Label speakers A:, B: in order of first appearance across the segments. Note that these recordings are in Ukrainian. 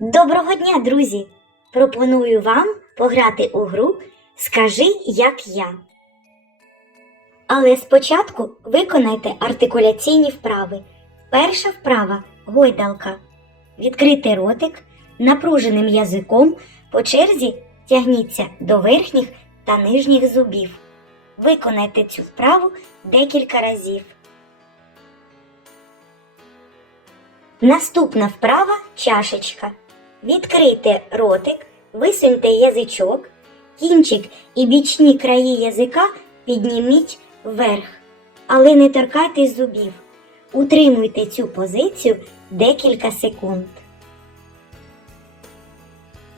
A: Доброго дня, друзі! Пропоную вам пограти у гру Скажи, як я. Але спочатку виконайте артикуляційні вправи. Перша вправа гойдалка. Відкрити ротик напруженим язиком по черзі тягніться до верхніх та нижніх зубів. Виконайте цю вправу декілька разів. Наступна вправа чашечка. Відкрийте ротик, висуньте язичок, кінчик і бічні краї язика підніміть вверх, але не торкайтесь зубів. Утримуйте цю позицію декілька секунд.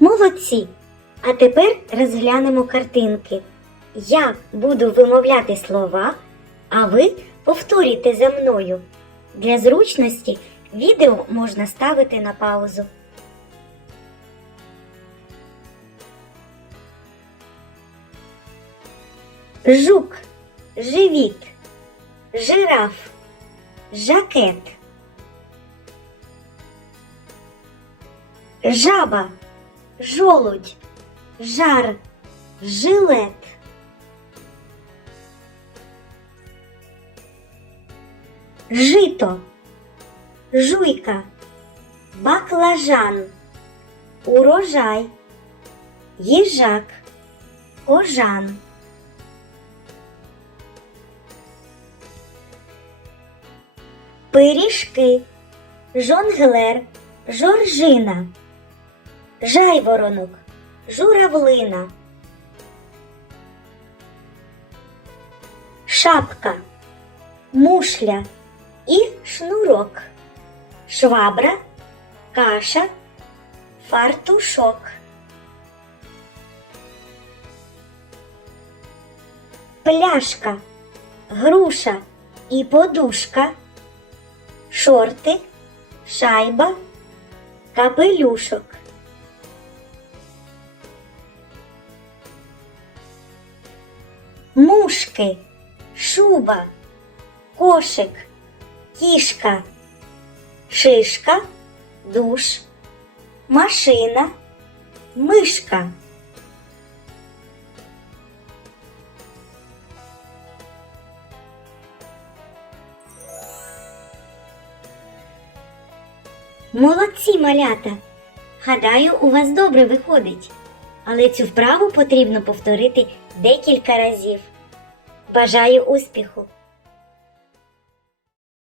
A: Молодці! А тепер розглянемо картинки. Я буду вимовляти слова, а ви повторюйте за мною. Для зручності відео можна ставити на паузу. Жук, живіт, жираф, жакет. Жаба, жолудь, жар, жилет. Жито, жуйка, баклажан, урожай, їжак, кожан. Пиріжки, жонглер, жоржина, жайворонок, журавлина, шапка, мушля і шнурок, швабра, каша, фартушок. Пляшка, груша і подушка, шорти, шайба, капелюшок. Мушки, шуба, кошик, кішка, шишка, душ, машина, мишка. Молодці, малята! Гадаю, у вас добре виходить. Але цю вправу потрібно повторити декілька разів. Бажаю успіху!